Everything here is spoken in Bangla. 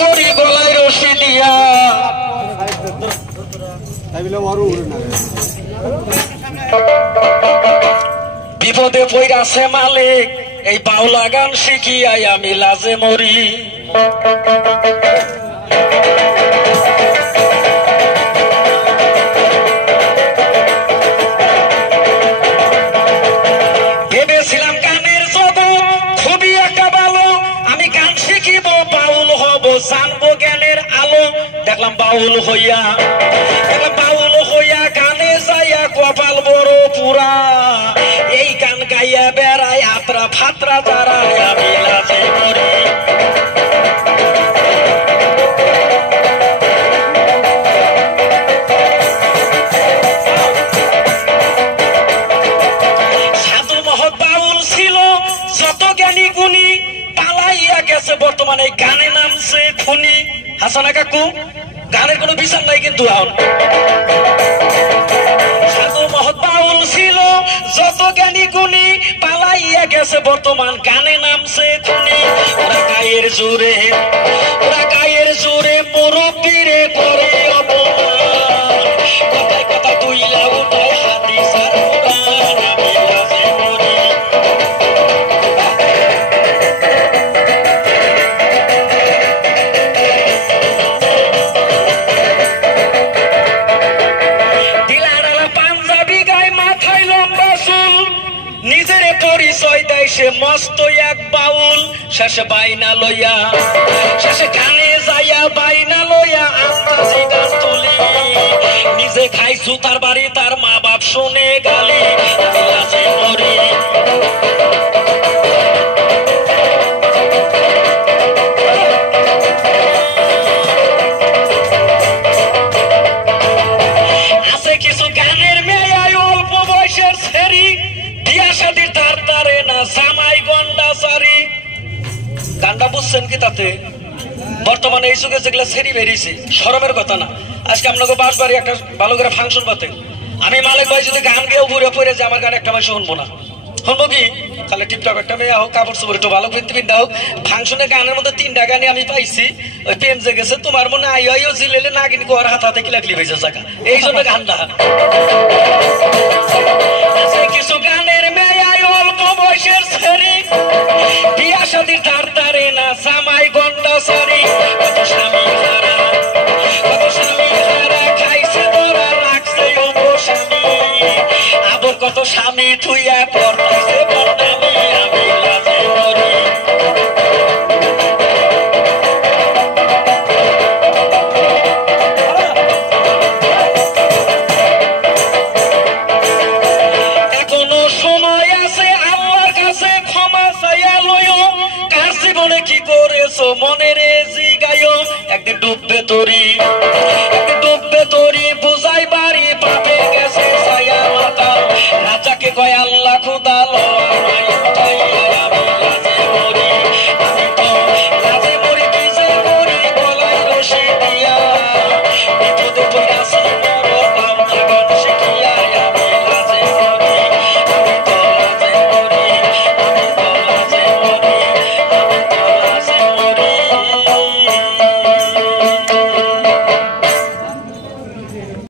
করি গলায় রশি দিয়া বিপদে পইরাছে মালিক এই বাউলা গান শিখিয়াই আমি লাজে মরি ভেবেছিলাম গানের জগৎ খুবই একটা ভালো আমি গান শিখিব বাউল হব জানবো জ্ঞানের আলো দেখলাম বাউল হইয়া গানে যাইয়া কপাল বড় পুরা এই গান গাইয়া বেড়াই আত্রা ফাত্রা যারা আমি লাজে মরি সাধু মহৎ বাউল ছিল যত জ্ঞানী গুণী পালাইয়া গেছে বর্তমানে গানে নামছে খুনি হাসানা কাকু গানের কোনো বিচার নাই কিন্তু সাধু মহৎ বাউল ছিল যত জ্ঞানী গুণী পালাইয়া গেছে বর্তমান গানে নামছে খুনি ওরা গায়ের জোরে মুরব্বিরে করে অপমান কথায় কথা তুইলা উঠায় হাদিস আর কুরআন আমি লাজে মরি নিজের পরিচয় দেয় সে মস্ত এক বাউল শেষে বাইনা লইয়া শেষে গানে যাইয়া বাইনা লইয়া আস্তাজি গান তুলি নিজে খাই সুতার বাড়ি তার মা বাপ শুনে গালি লাজে মরি আছে কিছু গানের মেয়ে অল্প বয়সের ছেড়ি বিয়া শাদির ধার ধারে না জামাই গন্ডা সারি গানটা বুঝছেন কি তাতে বর্তমানে এই যুগে যেগুলো ছেড়ি বেরিয়েছে শরমের কথা না আজকে আপনাকে বাস বাড়ি একটা ভালো করে ফাংশন পাতে আমি মালিক ভাই যদি গান গেয়েও ঘুরে পড়ে যে আমার গান একটা মাসে শুনবো না শুনবো কি তাহলে টিপটপ একটা মেয়ে হোক কাপড় চোপড় একটু ভালো পিন্ধা হোক ফাংশনে গানের মধ্যে 3টা গানই আমি পাইছি ওই প্রেম যে গেছে তোমার মনে আইও জিলেলে না কিনি গোয়ার হাত হাতে কিলাকলি ভেজে জায়গা এই জন্য গানটা কিছু গানের মেয়ে অল্প বয়সের ছেড়ি বিয়া শাদির ধার ধারে না জামাই গন্ডা সারি কত স্বামী হারা খাইছে ধরা রাখছে উপস্বামী আবার কত স্বামী থুইয়া পড়াইছে বদনামি আমি লাজে মরি এখনো সময় আছে আল্লাহর কাছে ক্ষমা চাইয়া লইও কার জীবনে কি করেছো মনে রে জিগাইও একদিন ডুববে তরি